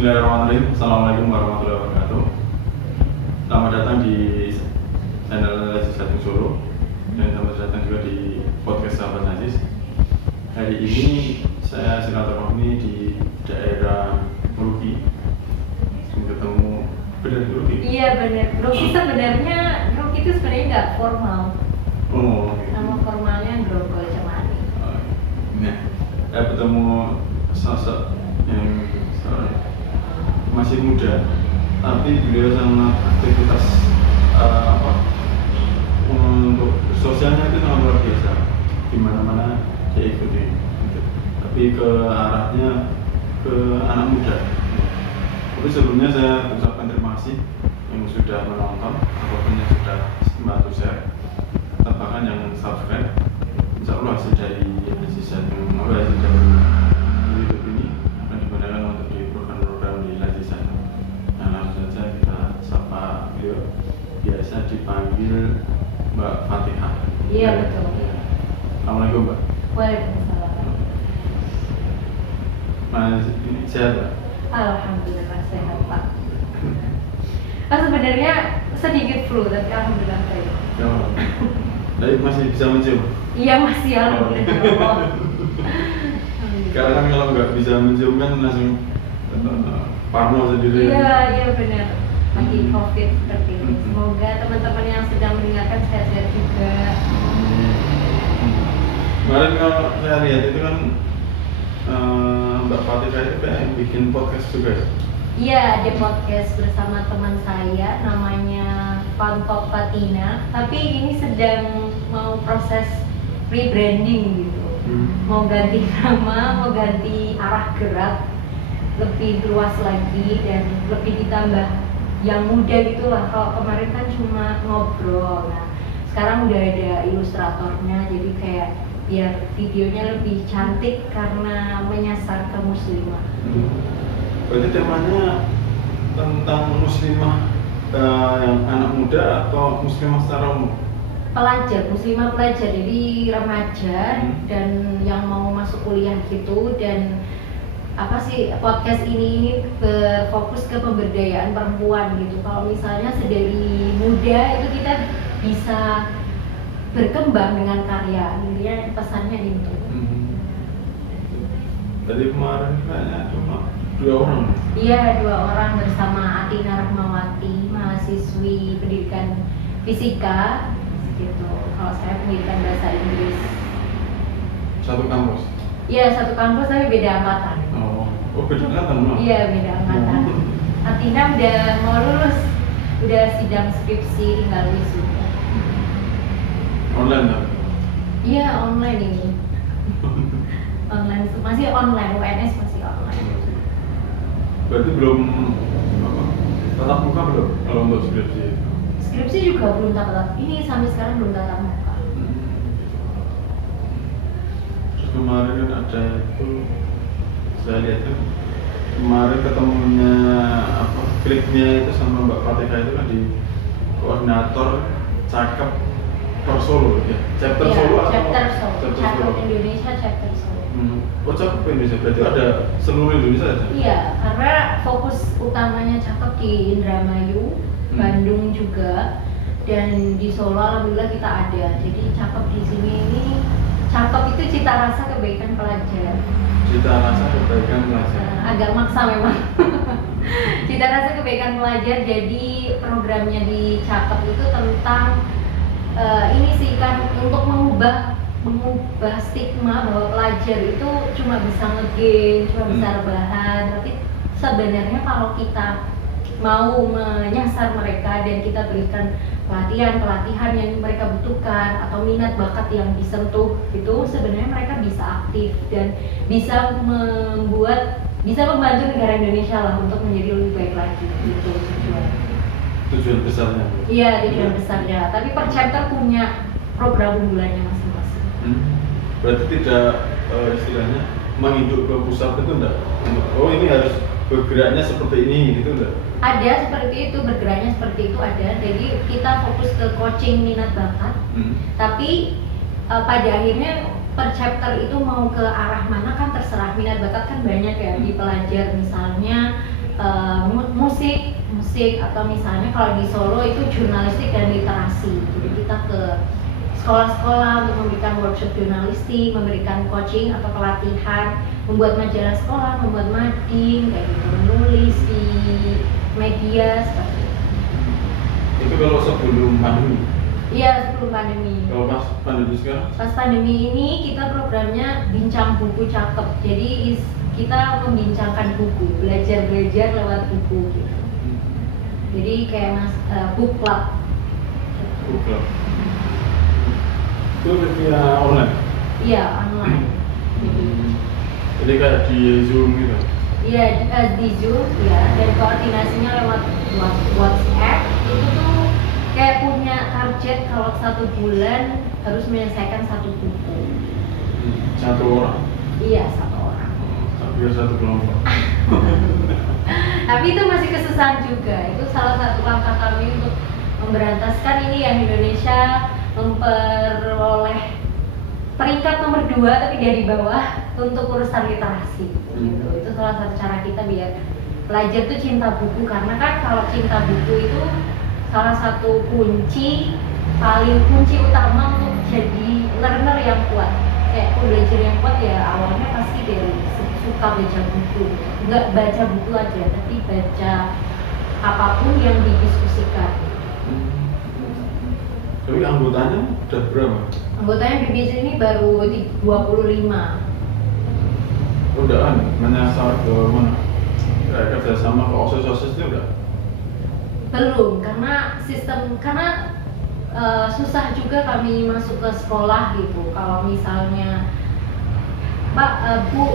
Bismillahirrahmanirrahim. Assalamualaikum warahmatullahi wabarakatuh. Selamat datang di channel Legislatif Solo dan selamat datang juga di podcast Sahabat Najis. Hari ini saya silaturahmi di daerah Merugi. Ketemu benar Merugi? Iya benar. Merugi sebenarnya itu sebenarnya nggak formal. Oh. Nama formalnya Grogol Cemani. Nah, saya bertemu sosok yang masih muda, tapi beliau sangat aktivitas untuk sosialnya itu sangat luar biasa. Di mana-mana dia ikuti, tapi ke arahnya ke anak muda. Tapi sebelumnya saya ucapkan terima kasih yang sudah menonton ataupun yang sudah membantu share, atau bahkan yang subscribe. Insya Allah hasil dari hasil dari YouTube ini akan digunakan untuk di program-program di Lajisan. Nah, langsung saja kita sapa beliau, biasa dipanggil Mbak Fatihah. Iya betul. Assalamualaikum Mbak. Waalaikumsalam. Mas, ini sehat Mbak? Alhamdulillah sehat Pak. Sebenarnya sedikit flu tapi alhamdulillah sehat. Ya. Tapi masih bisa mencium? Iya masih alhamdulillah. Karena kan kalau nggak bisa mencium kan langsung parno sendiri. Iya benar. Lagi COVID seperti ini. Semoga teman-teman yang sedang mendengarkan sehat-sehat juga. Kemarin kalau saya lihat itu kan Mbak Fatihah itu kayak bikin podcast juga ya? Iya, ada podcast bersama teman saya namanya Fantok Fatina. Tapi ini sedang mau proses rebranding gitu. Mau ganti nama, mau ganti arah gerak, lebih luas lagi dan lebih ditambah yang muda gitulah. Kalau kemarin kan cuma ngobrol. Nah, sekarang udah ada ilustratornya, jadi kayak biar videonya lebih cantik karena menyasar ke muslimah. Berarti temanya tentang muslimah yang anak muda atau muslimah secara umum? Pelajar, muslimah pelajar, jadi remaja dan yang mau masuk kuliah gitu. Dan podcast ini berfokus ke pemberdayaan perempuan gitu. Kalau misalnya sedari muda itu kita bisa berkembang dengan karya, intinya pesannya itu. Tadi kemarin kayaknya cuma 2 orang. Iya, 2 orang bersama Atina Rahmawati, mahasiswi pendidikan fisika gitu. Kalau saya pendidikan bahasa Inggris. Satu kampus? Iya, satu kampus tapi beda angkatan. Oh beda angkatan mah? Iya, beda angkatan. Atina udah mau lulus, udah sidang skripsi, tinggal wisuda. Online kan? Iya, online ini. Online, masih online, UNS masih online. Berarti belum tatap muka belum kalau untuk skripsi? Skripsi juga belum tatap, ini sampai sekarang belum tatap muka. Terus kemarin kan ada itu, saya lihat kan kemarin ketemunya kliknya itu sama Mbak Fatihah itu kan di koordinator cakep per Solo ya? Chapter Ya, Solo atau? chapter Solo, Chapter chapter Solo. Indonesia, chapter Solo. Oh cakep Indonesia, berarti ada seluruh Indonesia aja? Iya, karena fokus utamanya cakep di Indramayu, Bandung juga, dan di Solo alhamdulillah kita ada. Jadi cakep di sini ini, cakep itu cita rasa kebaikan pelajar. Cita rasa kebaikan pelajar. Agak maksa memang. Cita rasa kebaikan pelajar, jadi programnya di cakep itu tentang ini sih kan untuk mengubah stigma bahwa pelajar itu cuma bisa ngegame, cuma bisa rebahan. Tapi sebenarnya kalau kita mau menyasar mereka dan kita berikan pelatihan yang mereka butuhkan atau minat bakat yang disentuh, itu sebenarnya mereka bisa aktif dan bisa membantu negara Indonesia lah untuk menjadi lebih baik lagi. Itu Tujuan besarnya? Iya, tujuan besarnya. Tapi per chapter punya program unggulannya masing-masing. Berarti tidak istilahnya menginduk ke pusat itu enggak? Oh ini harus bergeraknya seperti ini gitu enggak? Ada seperti itu, bergeraknya seperti itu ada. Jadi kita fokus ke coaching minat bakat. Tapi pada akhirnya per chapter itu mau ke arah mana kan terserah. Minat bakat kan banyak ya di pelajar, misalnya musik atau misalnya kalau di Solo itu jurnalistik dan literasi. Jadi kita ke sekolah-sekolah untuk memberikan workshop jurnalistik, memberikan coaching atau pelatihan, membuat majalah sekolah, membuat mading, kayak gitu, menulis di media seperti itu. Itu kalau sebelum pandemi. Iya, sebelum pandemi. Kalau pas pandemi sekarang? Pas pandemi ini kita programnya bincang buku cakep. Jadi kita membincangkan buku, belajar lewat buku gitu. Jadi kayak book club. Book club. Itu via online? Iya, online. Jadi kayak di Zoom gitu? Iya, di Zoom ya, dan koordinasinya lewat WhatsApp. Itu tuh kayak punya target kalau 1 bulan harus menyelesaikan 1 buku. 1 orang? Iya, 1 orang. Biar 1 kelompok. Tapi itu masih kesusahan juga. Itu salah satu langkah kami untuk memberantaskan ini yang Indonesia memperoleh peringkat nomor 2 tapi dari bawah untuk urusan literasi gitu. Itu salah satu cara kita biar pelajar tuh cinta buku, karena kan kalau cinta buku itu salah satu kunci utama untuk jadi learner yang kuat. Kayak pembelajar yang kuat ya awalnya pasti dari suka baca buku, nggak baca buku aja tapi baca apapun yang didiskusikan. Tapi anggotanya udah berapa? Anggotanya BBJ ini baru 25. Udah menyasar ke mana? Kayak kerjasama ke OSIS itu udah? Belum, karena susah juga kami masuk ke sekolah gitu. Kalau misalnya Pak Bu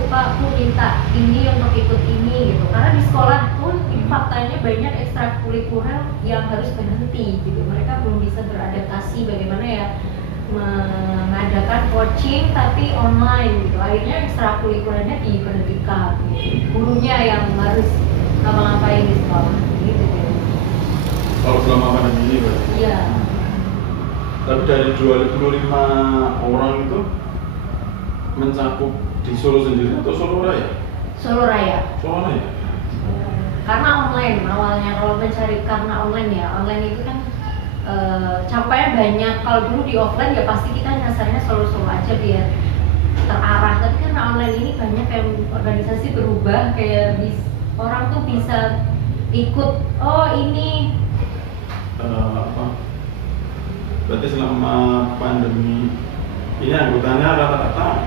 minta ini untuk ikut ini gitu, karena di sekolah pun faktanya banyak ekstrakurikuler yang harus berhenti gitu. Mereka belum bisa beradaptasi bagaimana ya mengadakan coaching tapi online gitu. Akhirnya ekstrakurikulernya diberhentikan gitu. Gurunya yang harus ngapa-ngapain di sekolah gitu. Kalau selama pandemi ini berarti? Iya. Tapi dari 25 orang itu mencakup di Solo sendiri atau Solo Raya? Solo Raya. Solo Raya? Karena online awalnya, kalau mencari karena online ya, online itu kan capaian banyak. Kalau dulu di offline ya pasti kita nyasarnya Solo-Solo aja biar terarah. Tapi karena online ini banyak yang organisasi berubah, kayak orang tuh bisa ikut, oh ini berarti selama pandemi ini anggotanya rata-rata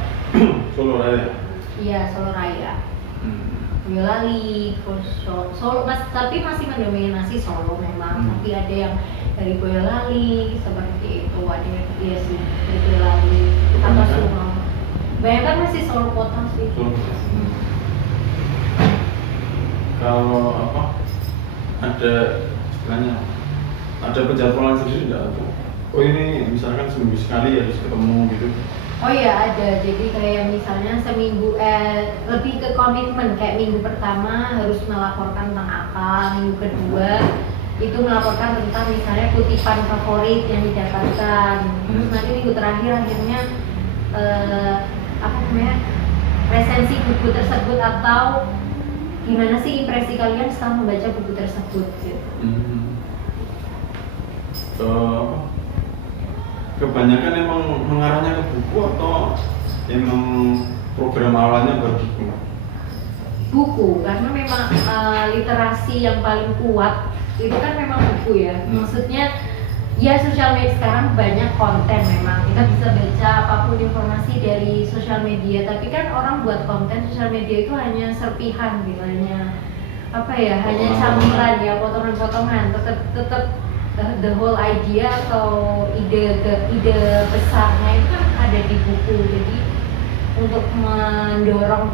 Solo Raya? Iya, Solo Raya. Boyolali, Solo, tapi masih mendominasi Solo memang. Tapi ada yang dari Boyolali seperti itu, ada yang sih dari Boyolali atau Sumau. Banyak kan masih Solo kota sih. Solo. Kalau ada istilahnya, ada penjadwalan sendiri nggak? Oh ini misalkan seminggu sekali harus ketemu gitu? Oh iya ada, jadi kayak misalnya seminggu lebih ke komitmen, kayak minggu pertama harus melaporkan tentang apa, minggu kedua itu melaporkan tentang misalnya kutipan favorit yang didapatkan, terus nanti minggu terakhir akhirnya resensi buku tersebut atau gimana sih impresi kalian setelah membaca buku tersebut gitu. Kebanyakan emang mengarahnya ke buku atau emang program awalnya berbuku? Buku, karena memang literasi yang paling kuat itu kan memang buku ya. Maksudnya ya sosial media sekarang banyak konten, memang kita bisa baca apapun informasi dari sosial media, tapi kan orang buat konten sosial media itu hanya serpihan gitu, hanya hanya camilan ya, potongan-potongan. Tetap the whole idea atau ide besarnya itu kan ada di buku. Jadi untuk mendorong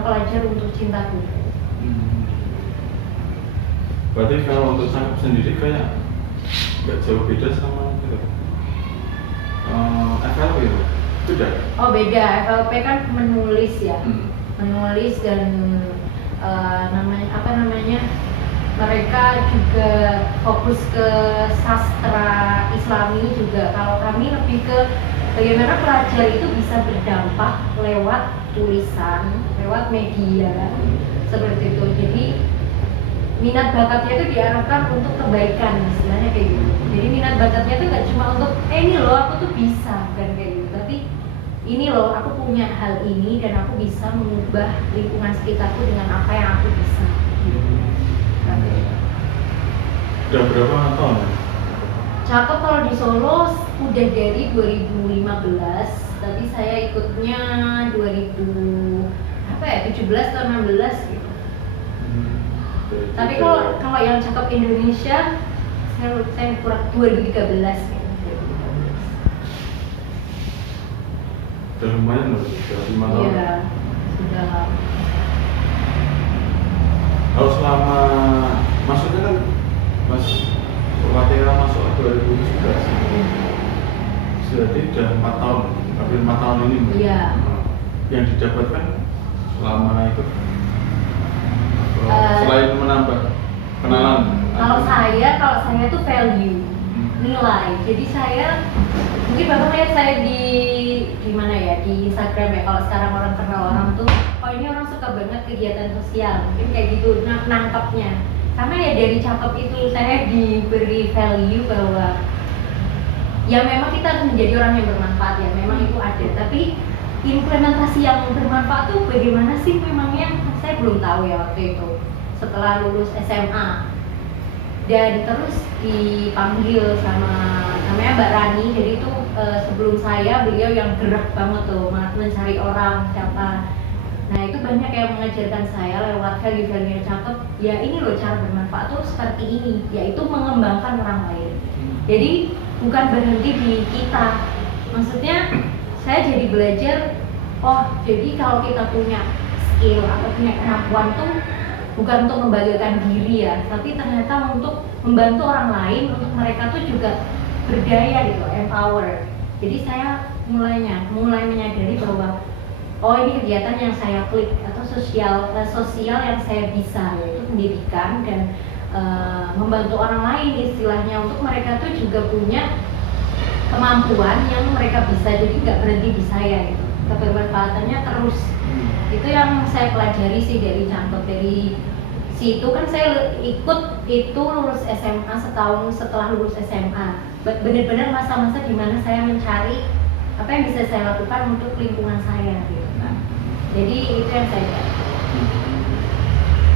pelajar untuk cinta buku. Berarti kalau untuk cakep sendiri kayak nggak jauh beda sama itu FLP itu? Beda? Oh beda, FLP kan menulis ya, menulis dan mereka juga fokus ke sastra Islami juga. Kalau kami lebih ke bagaimana pelajar itu bisa berdampak lewat tulisan, lewat media seperti itu. Jadi minat bakatnya itu diarahkan untuk kebaikan istilahnya kayak gitu. Jadi minat bakatnya itu nggak cuma untuk ini loh aku tuh bisa, bukan kayak gitu, tapi ini loh aku punya hal ini dan aku bisa mengubah lingkungan sekitarku dengan apa yang aku bisa. Udah berapa tahun ya? Cakep kalau di Solo udah dari 2015, tapi saya ikutnya 2017 atau 16 gitu. Tapi kalau yang cakep Indonesia saya kurang 2013 gitu. Udah lumayan loh, udah 5 tahun. Iya, sudah. Kalau selama maksudnya kan Mas Purwatira masuk 2017, berarti udah 4 tahun, hampir 4 tahun ini. Iya. Yang didapatkan selama itu selain menambah kenalan. Kalau saya tuh value, nilai. Jadi saya mungkin Bapak lihat saya di mana ya, di Instagram ya. Kalau sekarang orang kenal orang tuh, oh ini orang suka banget kegiatan sosial, mungkin kayak gitu nangkapnya. Karena ya dari cakep itu saya diberi value bahwa ya memang kita harus menjadi orang yang bermanfaat ya, memang itu ada. Tapi implementasi yang bermanfaat tuh bagaimana sih memangnya? Saya belum tahu ya waktu itu. Setelah lulus SMA dan terus dipanggil sama namanya Mbak Rani, jadi itu sebelum saya beliau yang gerak banget tuh mencari orang siapa. Nah itu banyak yang mengajarkan saya lewat value-value yang cakep. Ya ini loh cara bermanfaat tuh seperti ini, yaitu mengembangkan orang lain. Jadi bukan berhenti di kita. Maksudnya saya jadi belajar, oh jadi kalau kita punya skill atau punya kemampuan tuh bukan untuk membanggakan diri ya, tapi ternyata untuk membantu orang lain, untuk mereka tuh juga berdaya gitu, empower. Jadi saya mulai menyadari bahwa oh ini kegiatan yang saya klik atau sosial yang saya bisa, yaitu pendidikan dan membantu orang lain istilahnya, untuk mereka tuh juga punya kemampuan yang mereka bisa, jadi nggak berhenti di saya gitu, kebermanfaatannya terus. Itu yang saya pelajari sih dari Cangkep. Dari situ kan saya ikut itu lulus SMA, setahun setelah lulus SMA benar-benar masa-masa dimana saya mencari apa yang bisa saya lakukan untuk lingkungan saya gitu kan. Jadi itu yang saya cari.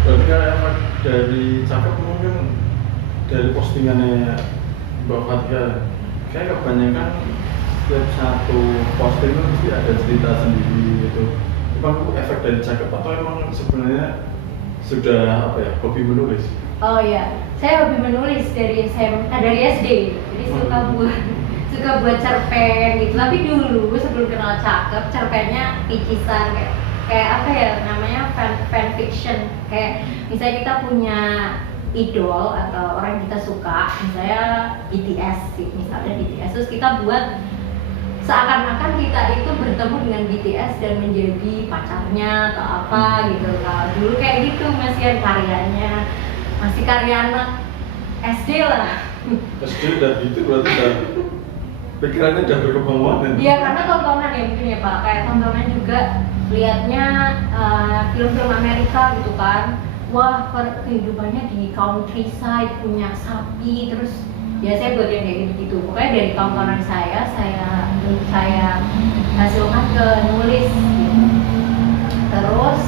Berarti kan dari Cakep mungkin dari postingannya Mbak Fatia, kayak kebanyakan setiap satu posting itu mesti ada cerita sendiri gitu. Emang itu efek dari Cakep atau emang sebenarnya sudah apa ya, hobi menulis? Oh iya, saya hobi menulis dari SD. Jadi suka buat cerpen gitu. Tapi dulu sebelum kenal Cakep, cerpennya picisan kayak apa ya namanya, fan fiction. Kayak misalnya kita punya idol atau orang yang kita suka, misalnya BTS sih, misalnya BTS, terus kita buat seakan-akan kita itu bertemu dengan BTS dan menjadi pacarnya atau apa gitu. Kalau dulu kayak gitu, masih karya anak SD lah. SD udah gitu berarti udah pikirannya udah berkembang banget. Iya, karena tontonan ya mungkin ya Pak, kayak tontonan juga lihatnya film-film Amerika gitu kan. Wah, kehidupannya di countryside, punya sapi, terus ya saya buat yang kayak gitu. Pokoknya dari tontonan saya hasilkan ke nulis gitu. Terus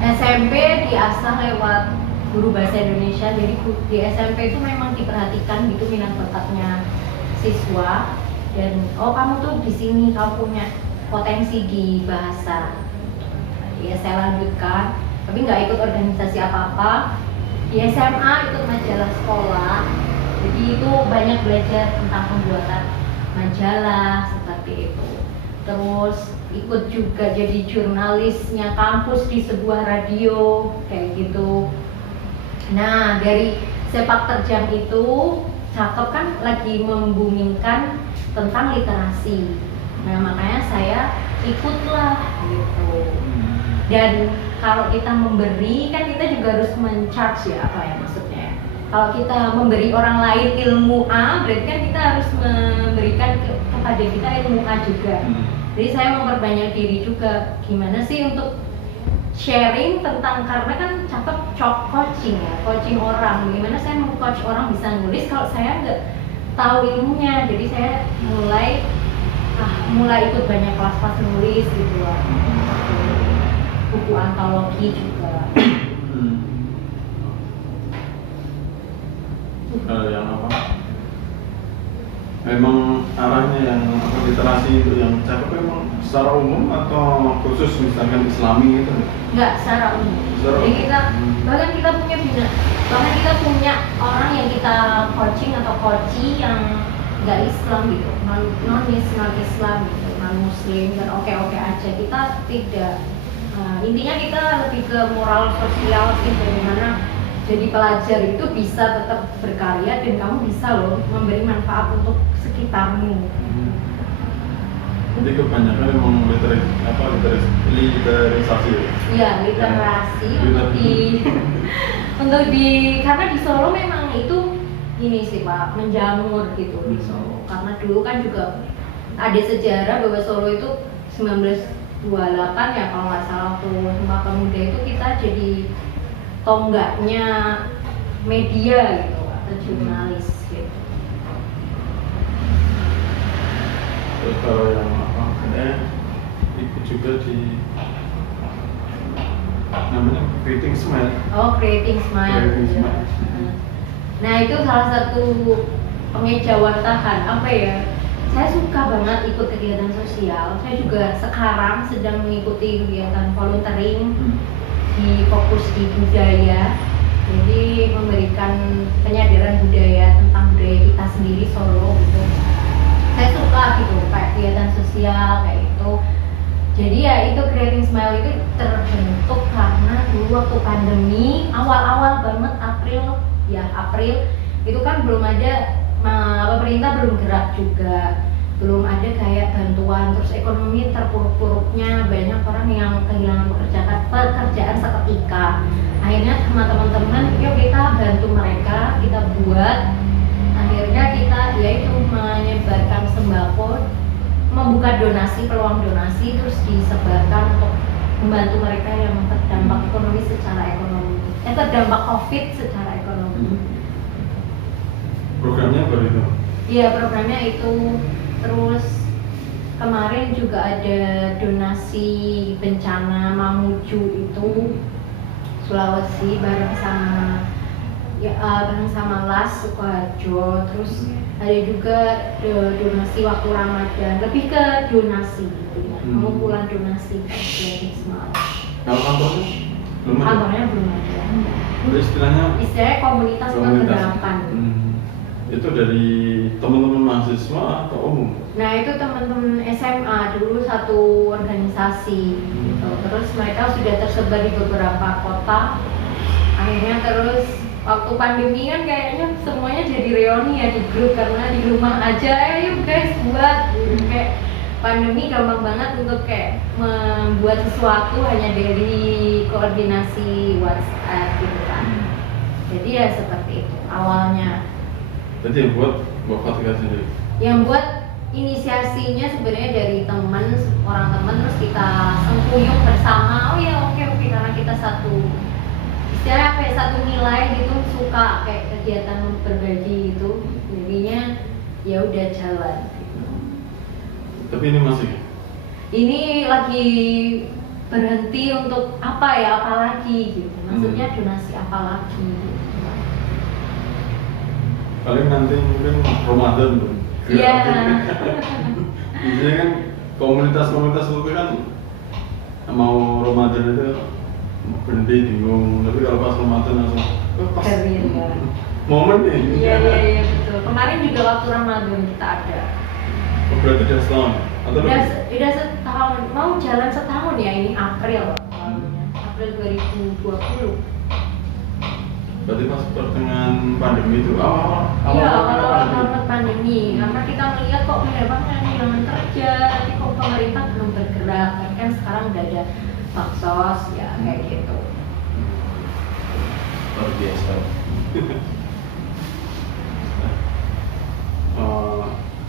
SMP diasah lewat guru bahasa Indonesia. Jadi di SMP itu memang diperhatikan gitu minat bakatnya siswa, dan oh kamu tuh di sini kamu punya potensi di bahasa. Ya saya lanjutkan, tapi nggak ikut organisasi apa-apa. Di SMA ikut majalah sekolah. Jadi itu banyak belajar tentang pembuatan majalah seperti itu. Terus ikut juga jadi jurnalisnya kampus di sebuah radio kayak gitu. Nah dari sepak terjang itu, Cakep kan lagi membumingkan tentang literasi. Nah makanya saya ikutlah gitu. Dan kalau kita memberi kan kita juga harus men-charge ya, apa ya maksudnya. Kalau kita memberi orang lain ilmu A, berarti kan kita harus memberikan kepada kita ilmu A juga. Jadi saya memperbanyak diri juga. Gimana sih untuk sharing tentang, karena kan cakep coaching ya, coaching orang. Gimana saya mau coach orang bisa nulis kalau saya nggak tahu ilmunya. Jadi saya mulai ikut banyak kelas-kelas nulis gitu lah. Buku antologi juga. Yang apa? Memang arahnya yang apa, literasi itu yang cakep memang secara umum atau khusus misalkan Islami itu? Enggak, secara umum. Jadi kita bahkan kita punya orang yang kita coaching atau coachee yang nggak Islam gitu, non Islam gitu, non Muslim, dan oke aja. Kita tidak, intinya kita lebih ke moral sosial sih, bagaimana jadi pelajar itu bisa tetap berkarya dan kamu bisa loh memberi manfaat untuk sekitarmu. Jadi kebanyakan memang literisasi ya? Iya, literasi untuk di karena di Solo memang itu ini sih Pak, menjamur gitu di Solo. Karena dulu kan juga ada sejarah bahwa Solo itu 1928 ya kalau nggak salah, waktu Sumpah Pemuda itu kita jadi tonggaknya media gitu atau jurnalis gitu. Terus kalau yang apa, ikut juga di namanya Creating Smile. Oh, Creating Smile. Nah itu salah satu pengejawantahan apa ya? Saya suka banget ikut kegiatan sosial. Saya juga sekarang sedang mengikuti kegiatan volunteering di fokus di budaya. Jadi memberikan penyadaran budaya tentang budaya kita sendiri Solo gitu. Saya suka gitu kayak kegiatan sosial kayak itu. Jadi ya itu Creating Smile itu terbentuk karena dulu waktu pandemi awal-awal banget April itu kan belum ada, pemerintah belum gerak juga, belum ada kayak bantuan, terus ekonomi terpuruk-puruknya, banyak orang yang kehilangan pekerjaan seketika. Akhirnya sama teman-teman, yuk kita bantu mereka, kita buat. Akhirnya kita yaitu menyebarkan sembako, membuka donasi, peluang donasi, terus disebarkan untuk membantu mereka yang terdampak ekonomi terdampak COVID secara ekonomi. Programnya apa itu? Iya, programnya itu. Terus kemarin juga ada donasi bencana Mamuju itu Sulawesi bareng sama LAS Sukoharjo. Terus ada juga donasi waktu Ramadan, lebih ke donasi gitu ya, pengumpulan donasi dari Smart. Kalau kantornya belum ada? Kantornya belum ada. Istilahnya komunitas pergerakan. Itu dari teman-teman mahasiswa atau umum? Nah itu teman-teman SMA dulu satu organisasi gitu. Terus mereka sudah tersebar di beberapa kota. Akhirnya terus waktu pandemi kan kayaknya semuanya jadi reuni ya di grup, karena di rumah aja, ayo guys buat kayak pandemi gampang banget untuk kayak membuat sesuatu hanya dari koordinasi WhatsApp gitu kan. Jadi ya seperti itu awalnya. Jadi yang buat Mbak Fatika sendiri? Yang buat inisiasinya sebenarnya dari orang teman, terus kita sengkuyung bersama. Oh ya oke, karena kita satu nilai gitu, suka kayak kegiatan berbagi gitu, jadinya ya udah jalan gitu. Tapi ini lagi berhenti untuk apalagi gitu, maksudnya donasi apalagi gitu. Paling nanti mungkin Ramadan tuh. Iya. Biasanya kan komunitas itu kan mau Ramadan itu berhenti bingung, tapi kalau pas Ramadan langsung pas momen nih. Iya betul. Kemarin juga waktu Ramadan kita ada. Berarti udah setahun? Atau udah setahun, mau jalan setahun ya, ini April 2020. Berarti pas pertengahan pandemi itu awal banget pandemi, karena kita melihat kok memang kehilangan kerja, tapi kok pemerintah belum bergerak, kan sekarang udah ada baksos ya kayak gitu. Luar biasa.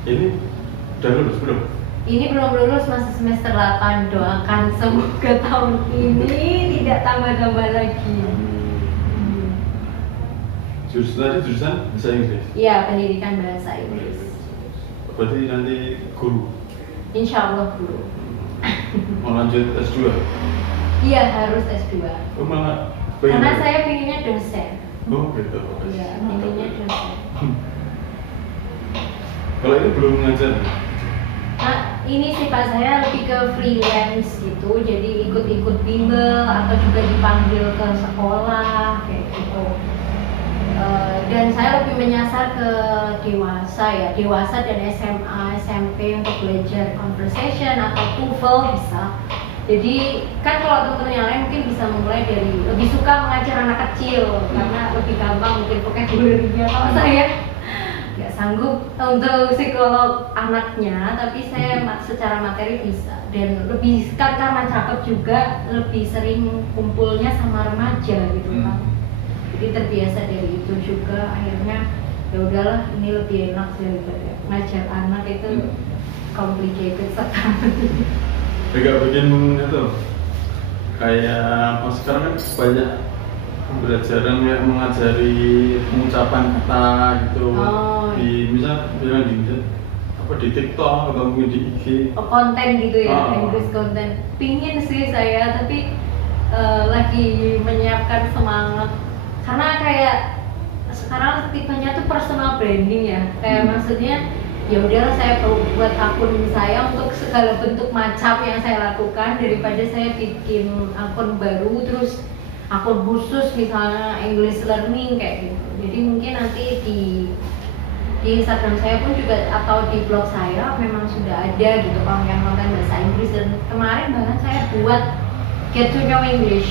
Ini udah lulus belum? ini belum lulus, masih semester 8. Doakan semoga tahun ini tidak tambah-tambah lagi. Jurusan bahasa Inggris? Iya, pendidikan bahasa Inggris. Berarti nanti guru? Insya Allah guru. Mau lanjut S2? Iya, harus S2. Oh, malah Karena saya pinginnya dosen. Oh gitu. Iya, pinginnya dosen. Kalau ini belum ngajar? Nah, ini sih Pak, saya lebih ke freelance gitu, jadi ikut-ikut bimbel atau juga dipanggil ke sekolah kayak gitu. Dan saya lebih menyasar ke dewasa dan SMA, SMP untuk belajar conversation atau TOEFL bisa. Jadi kan kalau teman-teman yang lain mungkin bisa memulai dari lebih suka mengajar anak kecil karena lebih gampang mungkin vocabulary-nya. Kalau saya nggak sanggup untuk psikolog anaknya, tapi saya secara materi bisa, dan lebih karena cakep juga lebih sering kumpulnya sama remaja gitu kan. Jadi terbiasa dari itu juga, akhirnya ya udahlah ini lebih enak daripada ngajar anak itu complicated sekali. Juga bikin itu kayak sekarang kan banyak pembelajaran yang mengajari pengucapan kata gitu. Di misal di TikTok atau mungkin di IG. Konten gitu ya, Inggris konten. Pingin sih saya, tapi lagi menyiapkan semangat. Karena kayak sekarang tipenya tuh personal branding ya, kayak maksudnya ya udahlah saya buat akun saya untuk segala bentuk macam yang saya lakukan, daripada saya bikin akun baru terus akun khusus misalnya English learning kayak gitu. Jadi mungkin nanti di Instagram saya pun juga atau di blog saya memang sudah ada gitu konten-konten bahasa Inggris, dan kemarin bahkan saya buat Get to Know English.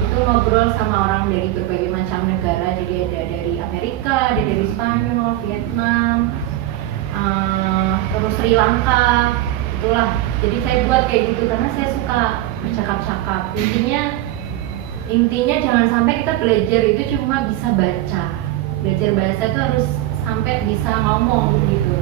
Itu ngobrol sama orang dari berbagai macam negara, jadi ada dari Amerika, ada dari Spanyol, Vietnam, terus Sri Lanka, itulah. Jadi saya buat kayak gitu karena saya suka bercakap-cakap. Intinya jangan sampai kita belajar itu cuma bisa baca. Belajar bahasa itu harus sampai bisa ngomong gitu.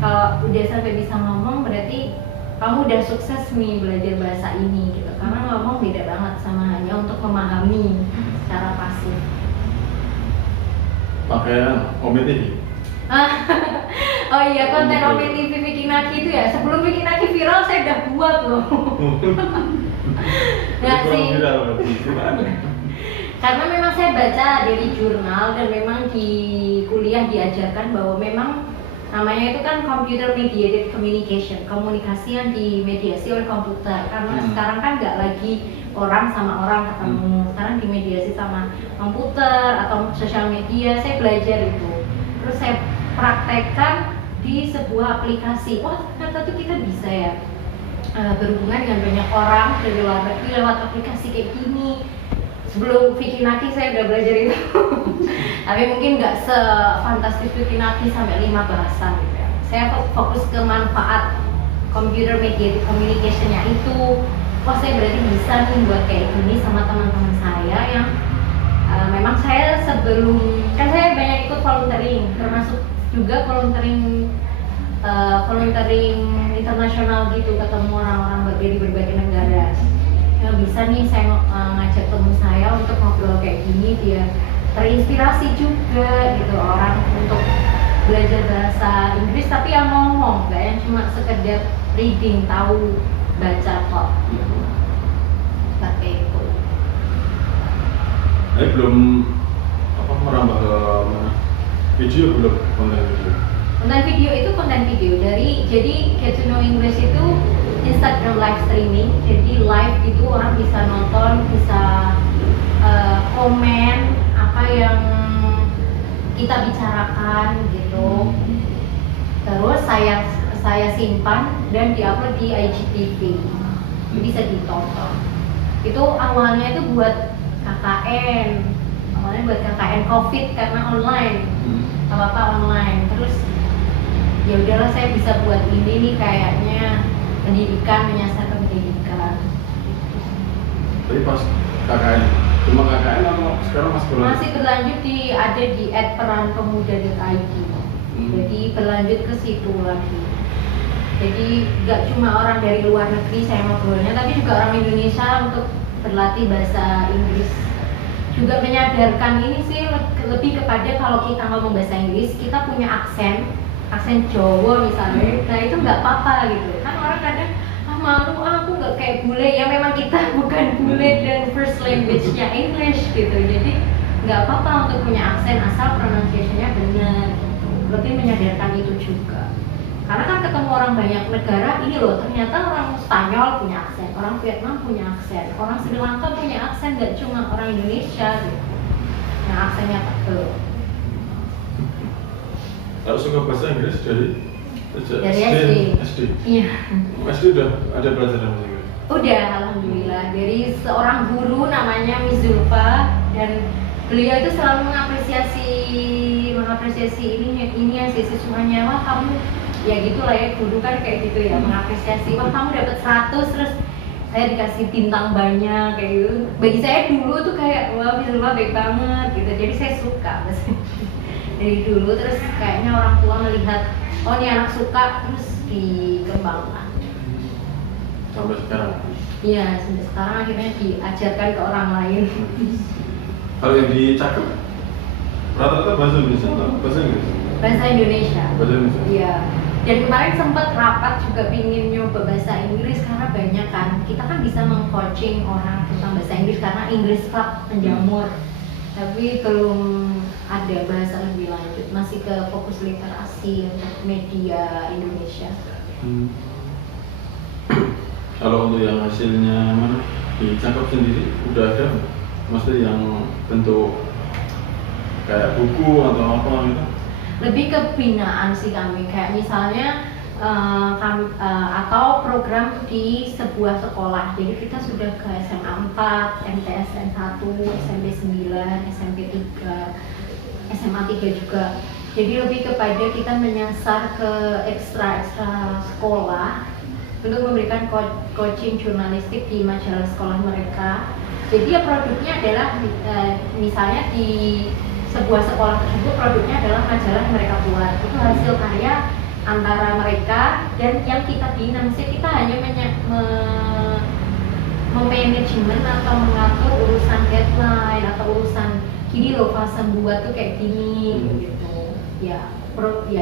Kalau udah sampai bisa ngomong berarti kamu udah sukses nih belajar bahasa ini gitu. Karena ngomong beda banget sama hanya untuk memahami secara pasif. Pakaian komedi. Oh iya, konten Ome TV Vicky Naki itu ya, sebelum Vicky Naki viral saya udah buat loh. Nggak sih, karena memang saya baca dari jurnal dan memang di kuliah diajarkan bahwa memang namanya itu kan computer mediated communication, komunikasi yang dimediasi oleh komputer. Karena sekarang kan nggak lagi orang sama orang ketemu, sekarang dimediasi sama komputer atau sosial media. Saya belajar itu, terus saya praktekkan di sebuah aplikasi. Wah, ternyata tuh kita bisa ya berhubungan dengan banyak orang dari luar negeri lewat aplikasi kayak gini. Sebelum Vicky Naki saya udah belajar itu. Tapi mungkin nggak sefantastis Vicky Naki sampai 5 bahasa gitu ya. Saya fokus ke manfaat computer mediated communication-nya itu. Wah, saya berarti bisa nih buat kayak gini sama teman-teman saya yang memang saya sebelum, kan saya banyak ikut volunteering, termasuk juga volunteering internasional gitu, ketemu orang-orang dari berbagai negara. Ya, bisa nih saya ngajak teman saya untuk ngobrol kayak gini, dia terinspirasi juga gitu orang untuk belajar bahasa Inggris tapi yang ngomong, gak yang cuma sekedar reading, tahu baca kok gitu. Seperti itu. Belum merambah ke mana? Video belum, konten video. Konten video itu konten video jadi Get to Know English itu Instagram live streaming. Jadi live itu orang bisa nonton, bisa komen apa yang kita bicarakan gitu. Terus saya simpan dan diupload di IGTV. Bisa ditonton. Itu awalnya itu buat KKN. Awalnya buat KKN COVID karena online. Apa-apa online. Terus ya udahlah saya bisa buat ini nih, kayaknya pendidikan, menyasar ke pendidikan. Tapi pas KKN, cuma KKN atau sekarang masih berlanjut ada di @peranpemuda.id. Jadi berlanjut ke situ lagi. Jadi nggak cuma orang dari luar negeri saya ngobrolnya, tapi juga orang Indonesia untuk berlatih bahasa Inggris. Juga menyadarkan ini sih lebih kepada kalau kita ngomong bahasa Inggris, kita punya aksen Jawa misalnya, nah itu nggak apa-apa gitu. Kan orang kadang malu, aku nggak kayak bule, ya memang kita bukan bule dan first language-nya English gitu. Jadi nggak apa-apa untuk punya aksen asal pronunciation-nya benar. Lebih menyadarkan itu juga. Karena kan ketemu orang banyak negara, ini loh ternyata orang Spanyol punya aksen, orang Vietnam punya aksen, orang Sri Lanka punya aksen, nggak cuma orang Indonesia gitu. Nah aksennya betul. Kalau suka bahasa Inggris dari SD. Iya. SD udah ada pelajaran bahasa Inggris? Udah, alhamdulillah. Dari seorang guru namanya Miss Zulfa, dan beliau itu selalu mengapresiasi ini yang siswanya, wah kamu ya gitulah ya, guru kan kayak gitu ya, mengapresiasi, wah kamu dapat 100 terus saya dikasih bintang banyak kayak gitu. Bagi saya dulu tuh kayak wah Miss Zulfa baik banget gitu, jadi saya suka dari dulu. Terus kayaknya orang tua melihat oh ini anak suka, terus dikembangkan sampai sekarang. Iya, sampai sekarang akhirnya diajarkan ke orang lain. Kalau yang dicakap rata-rata bahasa Indonesia atau bahasa Inggris? Bahasa Indonesia. Bahasa Indonesia. Iya. Dan kemarin sempat rapat juga pingin nyoba bahasa Inggris karena banyak kan. Kita kan bisa meng-coaching orang tentang bahasa Inggris karena English Club menjamur. Tapi belum ada bahasa lebih lanjut. Masih ke fokus literasi untuk media Indonesia. Kalau untuk yang hasilnya mana dicakap sendiri udah ada, maksudnya yang bentuk kayak buku atau apa gitu? Lebih ke binaan sih kami, kayak misalnya atau program di sebuah sekolah. Jadi kita sudah ke SMA 4, MTSN 1, SMP 9, SMP 3, SMA 3 juga. Jadi lebih kepada kita menyasar ke ekstra sekolah untuk memberikan coaching jurnalistik di majalah sekolah mereka. Jadi ya produknya adalah misalnya di sebuah sekolah tersebut produknya adalah majalah yang mereka buat. Itu hasil karya antara mereka dan yang kita bina. Kita hanya memanajemen atau mengatur urusan deadline atau urusan gini loh fase buat tuh kayak gini gitu. Ya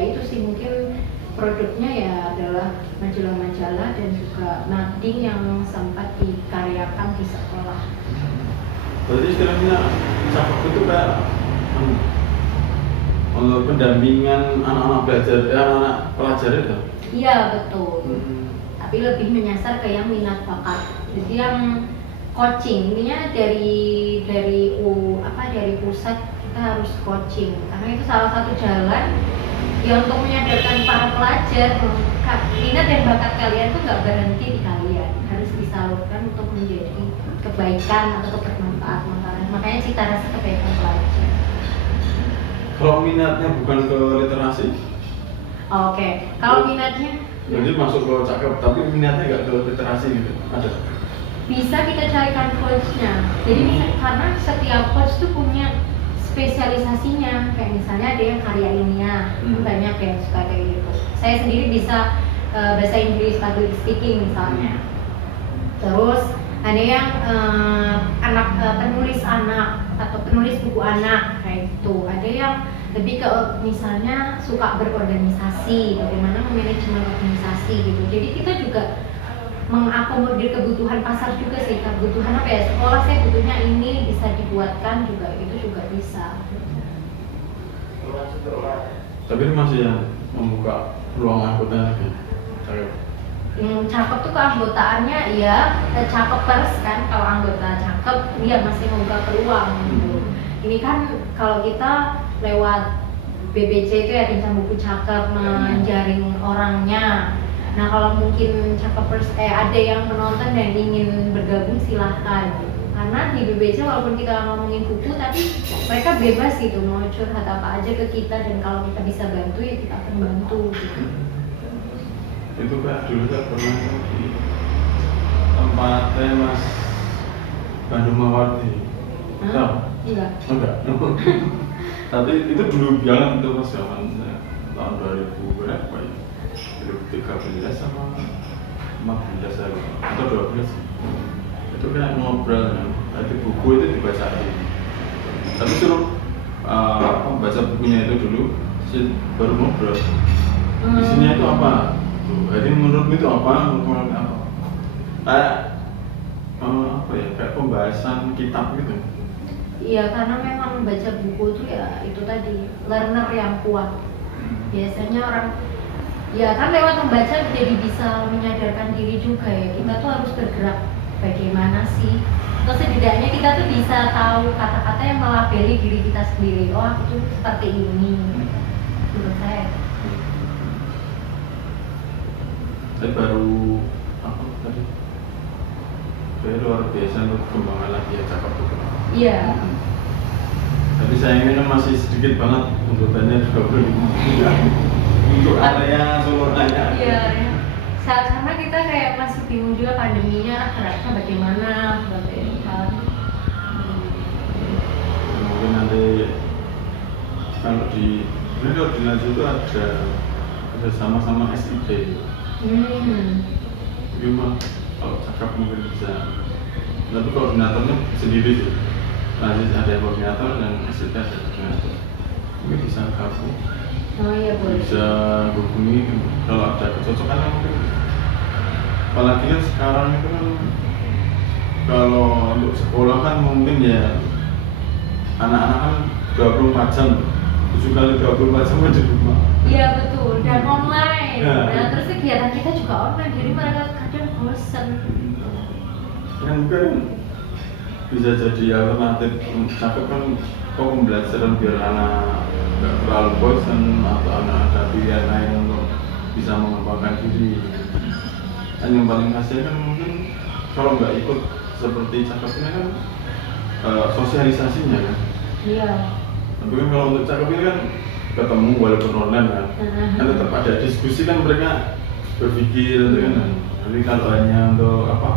itu sih mungkin produknya ya adalah majalah-majalah dan juga nading yang sempat dikaryakan di sekolah. Berarti istilahnya cakap itu kayak untuk pendampingan anak-anak belajar, anak-anak pelajar itu? Iya betul. Tapi lebih menyasar ke yang minat bakat. Jadi yang coaching intinya dari pusat kita harus coaching karena itu salah satu jalan ya untuk menyadarkan para pelajar minat dan bakat kalian tuh nggak berhenti di kalian, harus disalurkan untuk menjadi kebaikan atau kebermanfaatan. Makanya cita rasa kebaikan pelajar. Kalau minatnya bukan ke literasi? Oke. Kalau minatnya jadi masuk ke cakep, tapi minatnya nggak ke literasi gitu, ada? Bisa kita carikan coachnya. Jadi karena setiap coach tuh punya spesialisasinya, kayak misalnya ada yang karya ilmiah, banyak yang suka kayak gitu. Saya sendiri bisa bahasa Inggris public speaking misalnya. Terus ada yang penulis anak atau penulis buku anak kayak gitu. Ada yang lebih ke misalnya suka berorganisasi, bagaimana memanajemen organisasi gitu. Jadi kita juga mengakomodir kebutuhan pasar juga sih, kebutuhan apa ya, sekolah saya butuhnya ini bisa dibuatkan juga, itu juga bisa. Tapi ini masih yang membuka ruang anggota lagi, cakep. Cakep tuh keanggotaannya ya cakepers kan, kalau anggota cakep dia masih membuka peluang gitu. Ini kan kalau kita lewat BBC itu ya Bincang Buku Cakep menjaring orangnya. Nah kalau mungkin cakepers ada yang menonton dan ingin bergabung silahkan gitu. Karena di BBC walaupun kita ngomongin buku tapi mereka bebas gitu mau curhat apa aja ke kita, dan kalau kita bisa bantu ya kita akan bantu gitu. Itu Kak, dulu saya pernah di tempatnya Mas Bandung Mawardi. Tahu? Enggak. Tapi itu dulu banget itu Mas, zaman tahun 2000 berapa ya? 13 sama 14 saya lupa. Atau 12 itu kayak ngobrol kan, itu buku itu dibacain tapi suruh baca bukunya itu dulu baru ngobrol isinya itu apa tuh, jadi menurutmu itu apa, menurutmu apa kayak apa ya, kayak pembahasan kitab gitu. Iya, karena memang membaca buku itu ya itu tadi learner yang kuat. Biasanya orang ya kan lewat membaca jadi bisa menyadarkan diri juga ya, kita tuh harus bergerak bagaimana sih, atau setidaknya kita tuh bisa tahu kata-kata yang melabeli diri kita sendiri. Oh, aku tuh seperti ini menurut saya. Saya baru apa tadi, saya luar biasa untuk kembangan lagi ya cakap itu. Iya. Tapi sayangnya masih sedikit banget untutannya 20 untuk area Soloanya. Iya, ya. Karena kita kayak masih bingung juga pandeminya ternyata bagaimana seperti itu kan. Mungkin nanti kalau di ordinasi itu ada sama-sama SIP. Cuma kalau cakap mungkin bisa, tapi koordinatornya sendiri sih. Nanti ada koordinator dan SIP ada koordinator. Mungkin bisa gabung. Oh iya boleh. Bisa hubungi kalau ada kecocokan mungkin. Apalagi kan sekarang itu kan kalau untuk sekolah kan mungkin ya anak-anak kan 24 jam 7 kali 24 jam di rumah. Iya betul, dan online. Ya. Nah, terus kegiatan kita juga online, jadi mereka kadang bosan. Kan mungkin bisa jadi alternatif cakep kan pembelajaran biar anak nggak terlalu bosan atau anak ada pilihan lain untuk bisa mengembangkan diri. Dan yang paling hasil kan mungkin kalau nggak ikut seperti cakep ini kan sosialisasinya kan. Iya. Tapi kan kalau untuk cakep ini kan ketemu walaupun online kan, kan tetap ada diskusi kan mereka berpikir gitu kan. Jadi kalau hanya untuk apa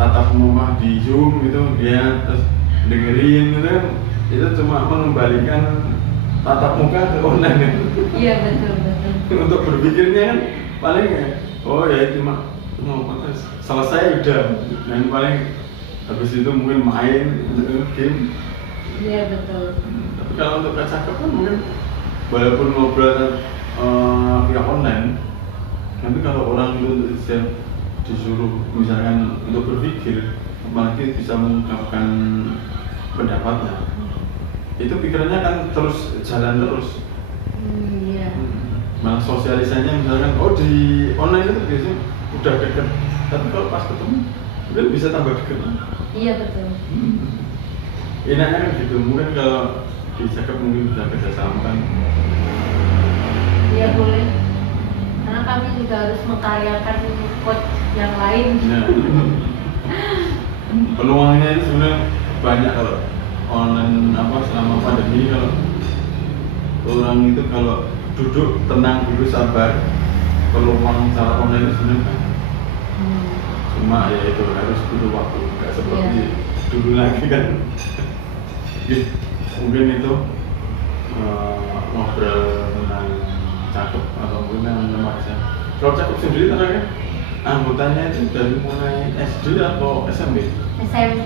tatap muka di Zoom gitu dia terus dengerin gitu kan, itu cuma mengembalikan tatap muka ke online kan. Iya betul betul. Untuk berpikirnya kan paling ya, oh ya cuma selesai udah, dan paling habis itu mungkin main game. Iya betul. Tapi kalau untuk cakep kan mungkin walaupun ngobrol via online, nanti kalau orang itu disuruh misalkan untuk berpikir, apalagi bisa mengungkapkan pendapatnya, itu pikirannya kan terus jalan terus. Iya. Malah sosialisasinya misalkan, oh di online itu biasanya udah deket, tapi kalau pas ketemu mungkin bisa tambah deket. Iya betul. Enaknya kan gitu, mungkin kalau di cakep mungkin bisa kerjasama kan. Iya boleh. Karena kami juga harus mengkaryakan coach yang lain. Nah, peluangnya itu sebenarnya banyak kalau online apa selama pandemi. Kalau orang itu kalau duduk tenang dulu sabar, peluang cara online itu sebenarnya kan. Cuma ya itu harus butuh waktu, nggak seperti dulu lagi kan. Jadi, mungkin itu ngobrol tentang cakep atau mungkin yang memaksa. Kalau cakep sendiri terakhir anggotanya itu dari mulai SD atau SMP?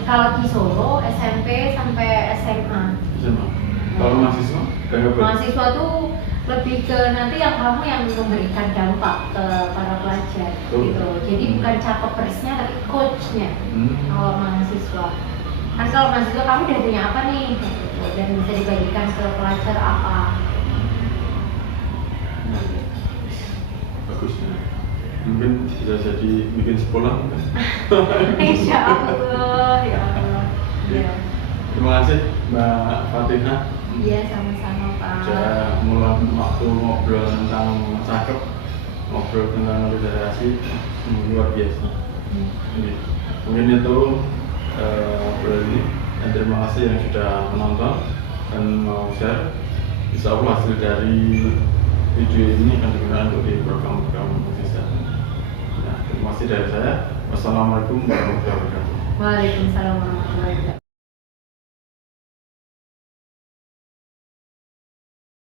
Kalau di Solo SMP sampai SMA. SMA. Kalau mahasiswa? Mahasiswa tuh lebih ke nanti yang kamu yang memberikan dampak ke para pelajar gitu. Jadi bukan cakepersnya tapi coachnya. Kalau mahasiswa kan kalau mahasiswa kamu udah punya apa nih gitu, dan bisa dibagikan ke pelajar apa. Bagusnya mungkin bisa jadi bikin sekolah mungkin. Insya Allah ya Allah ya. Terima kasih Mbak Fatina. Iya sama-sama Pak. Sudah meluangkan waktu ngobrol tentang cakep, ngobrol tentang literasi, luar biasa. Jadi, mungkin itu ngobrol ini. Dan terima kasih yang sudah menonton dan mau share. Insya Allah hasil dari video ini akan digunakan untuk di program-program bisa. Nah, terima kasih dari saya. Wassalamualaikum warahmatullahi wabarakatuh. Waalaikumsalam warahmatullahi wabarakatuh.